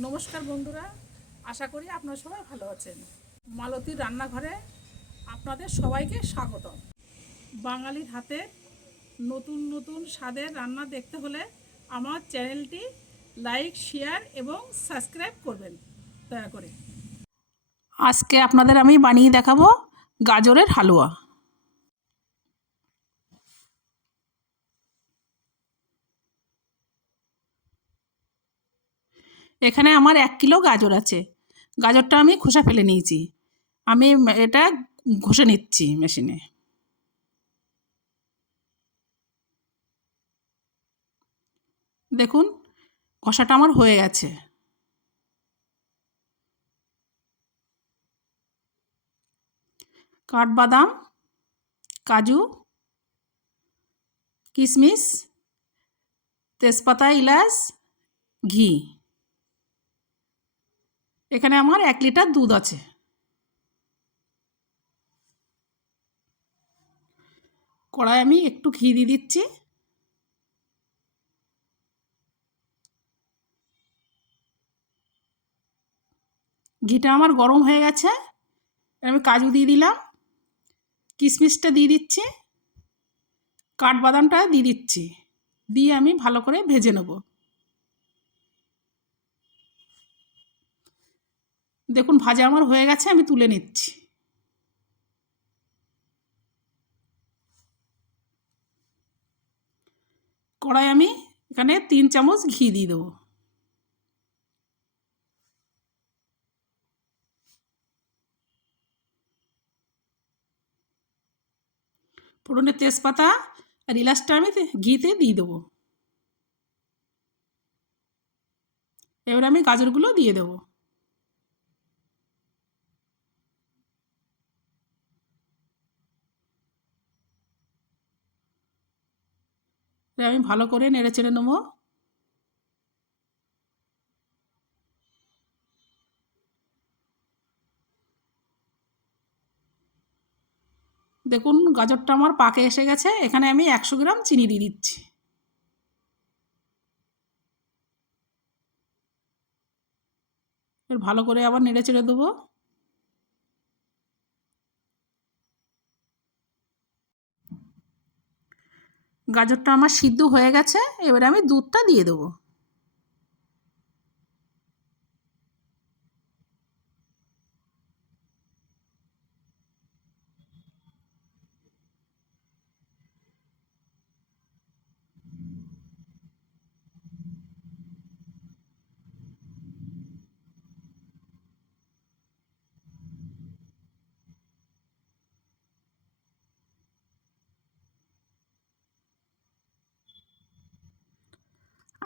নমস্কার বন্ধুরা, আশা করি আপনারা সবাই ভালো আছেন। মালতীর রান্নাঘরে আপনাদের সবাইকে স্বাগতম। বাঙালির হাতে নতুন নতুন স্বাদের রান্না দেখতে হলে আমার চ্যানেলটি লাইক, শেয়ার এবং সাবস্ক্রাইব করবেন দয়া করে। আজকে আপনাদের আমি বানিয়ে দেখাবো গাজরের হালুয়া। এখানে আমার 1 কিলো গাজর আছে। গাজরটা আমি খোসা ফেলে নিয়েছি। আমি এটা ঘষে নিচ্ছি মেশিনে। দেখুন, ঘষাটা আমার হয়ে গেছে। কাঠবাদাম, কাজু, কিশমিশ, তেজপাতা, ইলাচ, ঘি। এখানে আমার 1 লিটার দুধ আছে। কড়াই আমি একটু ঘি দিয়ে দিচ্ছি। ঘিটা আমার গরম হয়ে গেছে। আমি কাজু দিয়ে দিলাম, কিশমিশটা দিয়ে দিচ্ছি, কাঠবাদামটা দিয়ে দিচ্ছি, দিয়ে আমি ভালো করে ভেজে নেব। দেখুন, ভাজা আমার হয়ে গেছে, আমি তুলে নিচ্ছি। কড়াই আমি এখানে 3 চামচ ঘি দিয়ে দেবো। ফোড়নে তেজপাতা আর ইলাচটা আমি ঘিতে দিয়ে দেবো। এবার আমি গাজরগুলো দিয়ে দেবো। আমি ভালো করে নেড়ে চেড়ে নেবো। দেখুন, গাজরটা আমার পাকে এসে গেছে। এখানে আমি 100 গ্রাম চিনি দিয়ে দিচ্ছি। এবার ভালো করে আবার নেড়ে চেড়ে দেবো। গাজরটা আমার সিদ্ধ হয়ে গেছে। এবারে আমি দুধটা দিয়ে দেবো।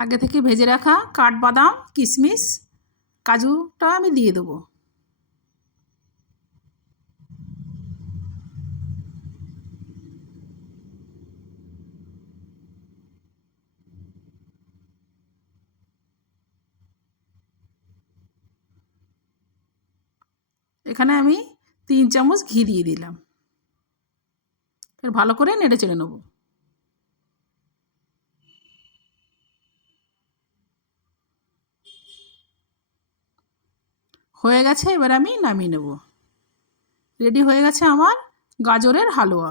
আগে থেকে ভেজে রাখা কাঠবাদাম, কিশমিশ, কাজুটা আমি দিয়ে দেবো। এখানে আমি 3 চামচ ঘি দিয়ে দিলাম। এবার ভালো করে নেড়ে চেড়ে নেবো। হয়ে গেছে, এবার আমি নামিয়ে নেব। রেডি হয়ে গেছে আমার গাজরের হালুয়া।